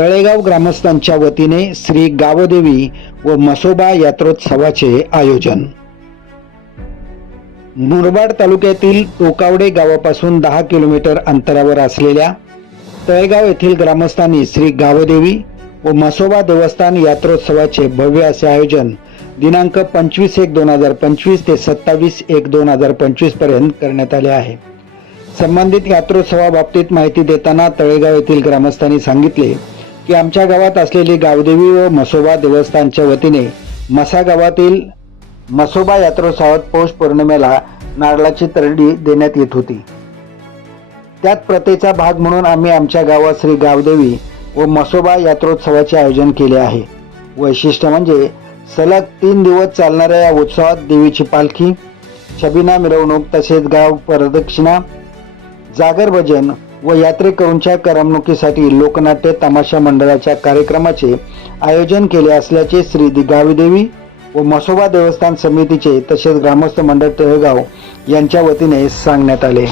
तळेगाव ग्रामस्थांच्या वतीने श्री गावदेवी व मसोबा यात्रोत्सवाचे आयोजन. मुरबाड तालुक्यातील टोकावडे गावापासून दहा किलोमीटर अंतरावर असलेल्या तळेगाव येथील ग्रामस्थांनी श्री गावदेवी व मसोबा देवस्थान यात्रोत्सवाचे भव्य असे आयोजन दिनांक पंचवीस एक दोन हजार पंचवीस ते सत्तावीस एक दोन हजार पंचवीसपर्यंत करण्यात आले आहे. संबंधित यात्रोत्सवाबाबतीत माहिती देताना तळेगाव येथील ग्रामस्थांनी सांगितले की आमच्या गावात असलेली गावदेवी व मसोबा देवस्थानच्या वतीने मसा गावातील मसोबा यात्रोत्सवात पौष पौर्णिमेला नारळाची तरडी देण्यात येत होती. त्यात प्रथेचा भाग म्हणून आम्ही आमच्या गावात श्री गावदेवी व मसोबा यात्रोत्सवाचे आयोजन केले आहे. वैशिष्ट्य म्हणजे सलग तीन दिवस चालणाऱ्या या उत्सवात देवीची पालखी छबिना मिरवणूक तसेच गाव प्रदक्षिणा जागर भजन व यात्रेकरूंच्या करमणुकीसाठी लोकनाट्य तमाशा मंडळाच्या कार्यक्रमाचे आयोजन केले असल्याचे श्री गावीदेवी व मसोबा देवस्थान समितीचे तसेच ग्रामस्थ मंडळ तळेगाव यांच्या वतीने सांगण्यात आले.